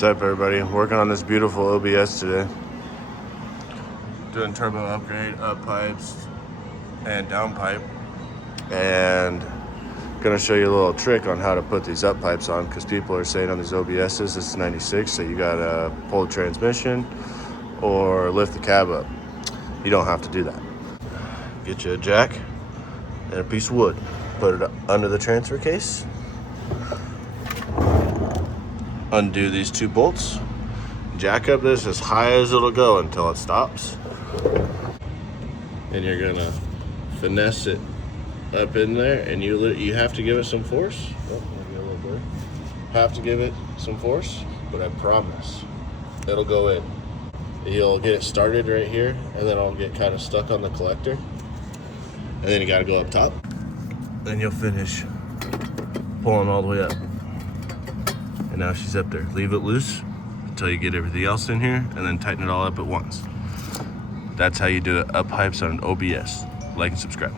What's up, everybody? I'm working on this beautiful OBS today. Doing turbo upgrade, up pipes, and down pipe. And gonna show you a little trick on how to put these up pipes on, because people are saying on these OBSs, this is 96, that you gotta pull the transmission or lift the cab up. You don't have to do that. Get you a jack and a piece of wood. Put it under the transfer case. Undo these two bolts. Jack up this as high as it'll go until it stops. And you're gonna finesse it up in there, and you have to give it some force. Oh, maybe a little blur. Have to give it some force, but I promise it'll go in. You'll get it started right here, and then I'll get kind of stuck on the collector. And then you gotta go up top. Then you'll finish pulling all the way up. And now she's up there. Leave it loose until you get everything else in here, and then tighten it all up at once. That's how you do it up pipes on an OBS. Like and subscribe.